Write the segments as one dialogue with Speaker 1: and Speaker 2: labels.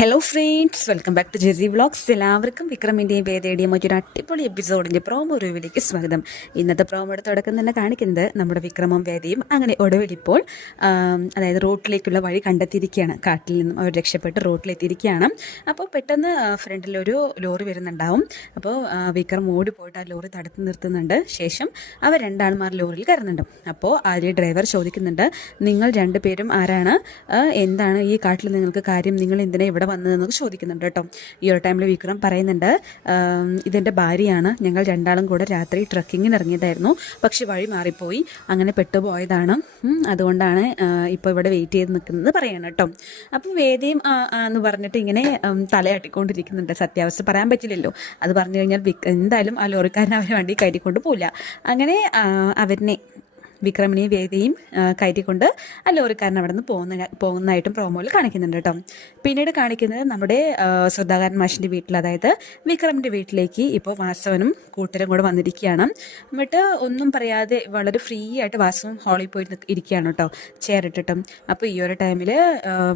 Speaker 1: Hello friends welcome back to JC vlogs എല്ലാവർക്കും വിക്രമിന്റെയും വേദയുടെയും മറ്റൊരു അടിപൊളി എപ്പിസോഡിന്റെ പ്രോമോ റിവ്യൂവിലേക്ക് സ്വാഗതം. ഇന്നത്തെ പ്രോമോയുടെ തുടക്കം തന്നെ കാണിക്കുന്നത് നമ്മുടെ വിക്രമം വേദയും അങ്ങനെ ഒടുവിൽ ഇപ്പോൾ അതായത് റോട്ടിലേക്കുള്ള വഴി കണ്ടെത്തിയിരിക്കുകയാണ്. കാട്ടിൽ നിന്നും അവർ രക്ഷപ്പെട്ട് റോട്ടിലെത്തിയിരിക്കുകയാണ്. അപ്പോൾ പെട്ടെന്ന് ഫ്രണ്ടിലൊരു ലോറി വരുന്നുണ്ടാവും. അപ്പോൾ വിക്രം ഓടി പോയിട്ട് ആ ലോറി തടുത്ത് നിർത്തുന്നുണ്ട്. ശേഷം അവർ രണ്ടാൾമാർ ലോറിയിൽ കയറുന്നുണ്ട്. അപ്പോൾ ആര് ഡ്രൈവർ ചോദിക്കുന്നുണ്ട് നിങ്ങൾ രണ്ടുപേരും ആരാണ്? എന്താണ് ഈ കാട്ടിൽ നിങ്ങൾക്ക് കാര്യം? നിങ്ങൾ എന്തിനാണ് ഇവിടെ വന്നതെന്നൊക്കെ ചോദിക്കുന്നുണ്ട് കേട്ടോ. ഈ ഒരു ടൈമിൽ വിക്രം പറയുന്നുണ്ട് ഇതെന്റെ ഭാര്യയാണ്. ഞങ്ങൾ രണ്ടാളും കൂടെ രാത്രി ട്രക്കിങ്ങിന് ഇറങ്ങിയതായിരുന്നു. പക്ഷെ വഴി മാറിപ്പോയി. അങ്ങനെ പെട്ടുപോയതാണ്. അതുകൊണ്ടാണ് ഇപ്പോൾ ഇവിടെ വെയിറ്റ് ചെയ്ത് നിൽക്കുന്നത് പറയണം കേട്ടോ. അപ്പം വേദിയും എന്ന് പറഞ്ഞിട്ട് ഇങ്ങനെ തലയാട്ടിക്കൊണ്ടിരിക്കുന്നുണ്ട്. സത്യാവസ്ഥ പറയാൻ പറ്റില്ലല്ലോ. അത് പറഞ്ഞു കഴിഞ്ഞാൽ എന്തായാലും ആ ലോറിക്കാരൻ അവരെ വണ്ടി കയറ്റിക്കൊണ്ട് പോവില്ല. അങ്ങനെ അവരിനെ വിക്രമിനെയും വേദിയും കയറ്റിക്കൊണ്ട് ആ ലോറിക്കാരൻ അവിടെ നിന്ന് പോകുന്ന പോകുന്നതായിട്ടും പ്രോമോയിൽ കാണിക്കുന്നുണ്ട് കേട്ടോ. പിന്നീട് കാണിക്കുന്നത് നമ്മുടെ ശ്രദ്ധാകാരൻ മാഷിന്റെ വീട്ടിൽ അതായത് വിക്രമിന്റെ വീട്ടിലേക്ക് ഇപ്പോൾ വാസവനും കൂട്ടരും കൂടെ വന്നിരിക്കുകയാണ്. എന്നിട്ട് ഒന്നും പറയാതെ വളരെ ഫ്രീ ആയിട്ട് വാസവും ഹാളിൽ പോയി ഇരിക്കുകയാണ് കേട്ടോ ചെയർ ഇട്ടിട്ടും. അപ്പോൾ ഈ ഒരു ടൈമിൽ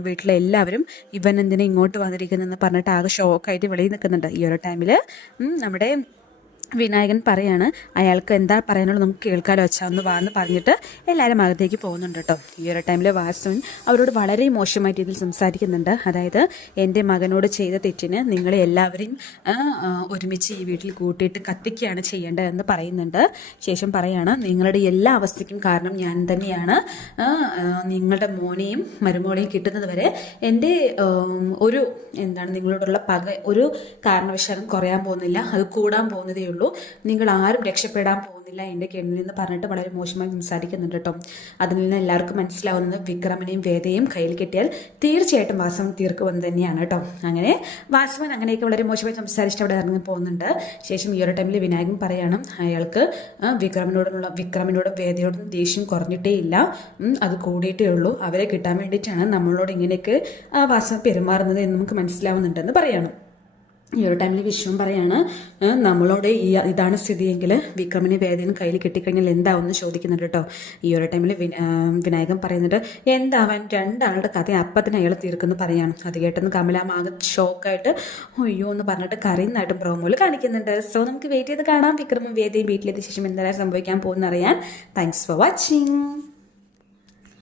Speaker 1: വീട്ടിലെ എല്ലാവരും ഇവൻ എന്തിനാ ഇങ്ങോട്ട് വന്നിരിക്കുന്നതെന്ന് പറഞ്ഞിട്ട് ആകെ ഷോക്കായിട്ട് വെളിയിൽ നിൽക്കുന്നുണ്ട്. ഈ ഒരു ടൈമിൽ നമ്മുടെ വിനായകൻ പറയാണ് അയാൾക്ക് എന്താ പറയാനുള്ളത് നമുക്ക് കേൾക്കാലോ വെച്ചാൽ ഒന്ന് വാന്ന് പറഞ്ഞിട്ട് എല്ലാവരും അകത്തേക്ക് പോകുന്നുണ്ട് കേട്ടോ. ഈ ഒരു ടൈമിൽ വാസുവിൻ അവരോട് വളരെ മോശമായ രീതിയിൽ സംസാരിക്കുന്നുണ്ട്. അതായത് എന്റെ മകനോട് ചെയ്ത തെറ്റിന് നിങ്ങളെ എല്ലാവരെയും ഒരുമിച്ച് ഈ വീട്ടിൽ കൂട്ടിയിട്ട് കത്തിക്കുകയാണ് ചെയ്യേണ്ടതെന്ന് പറയുന്നുണ്ട്. ശേഷം പറയാണ് നിങ്ങളുടെ എല്ലാ അവസ്ഥയ്ക്കും കാരണം ഞാൻ തന്നെയാണ്. നിങ്ങളുടെ മോനെയും മരുമോളെയും കിട്ടുന്നത് വരെ എന്റെ ഒരു എന്താണ് നിങ്ങളോടുള്ള പക ഒരു കാരണവശാലും കുറയാൻ പോകുന്നില്ല. അത് കൂടാൻ പോകുന്നതേ ഉള്ളൂ. നിങ്ങൾ ആരും രക്ഷപ്പെടാൻ പോകുന്നില്ല. എന്റെ കെണ്ണിൽ നിന്ന് പറഞ്ഞിട്ട് വളരെ മോശമായി സംസാരിക്കുന്നുണ്ട് കേട്ടോ. അതിൽ നിന്ന് എല്ലാവർക്കും മനസ്സിലാവുന്നത് വിക്രമനെയും വേദയും കയ്യിൽ കിട്ടിയാൽ തീർച്ചയായിട്ടും വാസവൻ തീർക്കുമെന്ന് തന്നെയാണ് കേട്ടോ. അങ്ങനെ വാസവൻ അങ്ങനെയൊക്കെ വളരെ മോശമായി സംസാരിച്ചിട്ട് അവിടെ ഇറങ്ങി പോകുന്നുണ്ട്. ശേഷം ഈ ഒരു ടൈമിൽ വിനായകൻ പറയണം അയാൾക്ക് വിക്രമനോടുള്ള വിക്രമിനോടും വേദയോടും ദേഷ്യം കുറഞ്ഞിട്ടേ ഇല്ല. അത് കൂടിയിട്ടേ ഉള്ളൂ. അവരെ കിട്ടാൻ വേണ്ടിയിട്ടാണ് നമ്മളോട് ഇങ്ങനെയൊക്കെ വാസവൻ പെരുമാറുന്നത് എന്ന് നമുക്ക് മനസ്സിലാവുന്നുണ്ടെന്ന് പറയണം. ഈ ഒരു ടൈമിൽ വിശ്വം പറയാണ് "ഏ, നമ്മളോട് ഈ ഇതാണ് സ്ഥിതിയെങ്കിൽ വിക്രമിനെ വേദന കയ്യിൽ കിട്ടിക്കഴിഞ്ഞാൽ എന്താവും എന്ന് ചോദിക്കുന്നുണ്ട് കേട്ടോ ഈ ഒരു ടൈമിൽ വിനായകൻ പറയുന്നുണ്ട് എന്താവാൻ രണ്ടാളുടെ കഥ അപ്പത്തിന് അയാൾ തീർക്കുന്നു പറയാണ്. അത് കേട്ടെന്ന് കമലാമാകെ ഷോക്കായിട്ട് അയ്യോ എന്ന് പറഞ്ഞിട്ട് കരയുന്നതായിട്ടും പ്രോമോയിൽ കാണിക്കുന്നുണ്ട്. സോ നമുക്ക് വെയിറ്റ് ചെയ്ത് കാണാം. വിക്രമും വേദയും വീട്ടിലെത്തിയ ശേഷം എന്തായാലും സംഭവിക്കാൻ പോകുന്നറിയാൻ. Thanks for watching